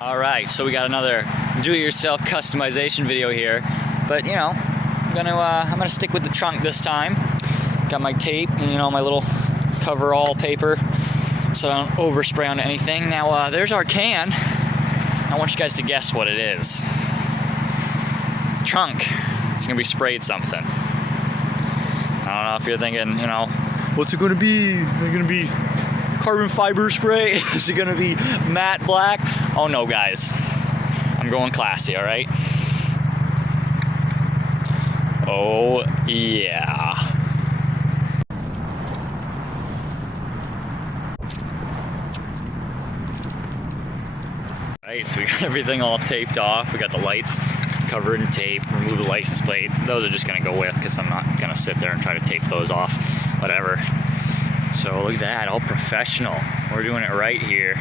All right, so we got another do-it-yourself customization video here, but you know, I'm gonna stick with the trunk this time. Got my tape and my little cover-all paper, so I don't overspray onto anything. Now there's our can. I want you guys to guess what it is. Trunk. It's gonna be sprayed something. I don't know if you're thinking, what's it gonna be? Is it gonna be carbon fiber spray? Is it gonna be matte black? Oh no, guys. I'm going classy, all right? Oh yeah. All right, so we got everything all taped off. We got the lights covered in tape. Remove the license plate. Those are just gonna go with, because I'm not gonna sit there and try to tape those off. Whatever. So look at that, all professional. We're doing it right here.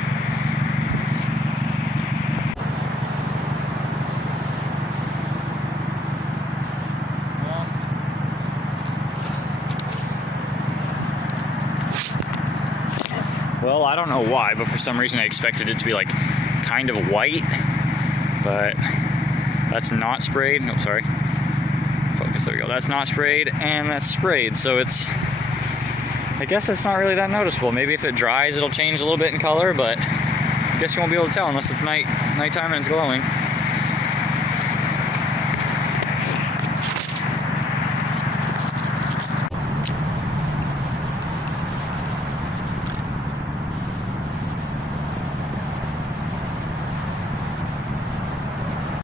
Well, I don't know why, but for some reason I expected it to be like kind of white, but that's not sprayed. No, sorry. Focus, there we go. That's not sprayed, and that's sprayed, so I guess it's not really that noticeable. Maybe if it dries, it'll change a little bit in color, but I guess you won't be able to tell unless it's nighttime and it's glowing.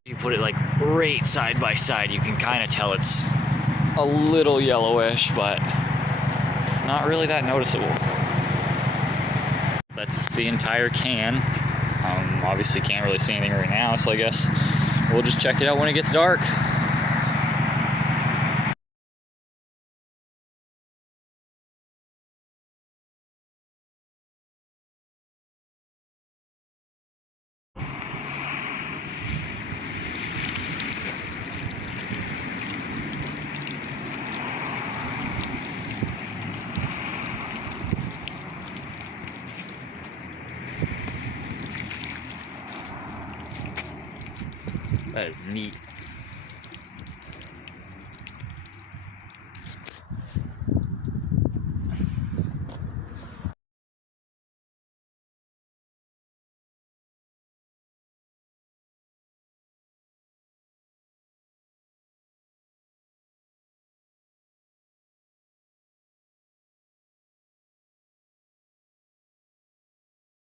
You put it like right side by side, you can kind of tell it's a little yellowish, but not really that noticeable. That's the entire can. Obviously can't really see anything right now, so I guess we'll just check it out when it gets dark. That is neat.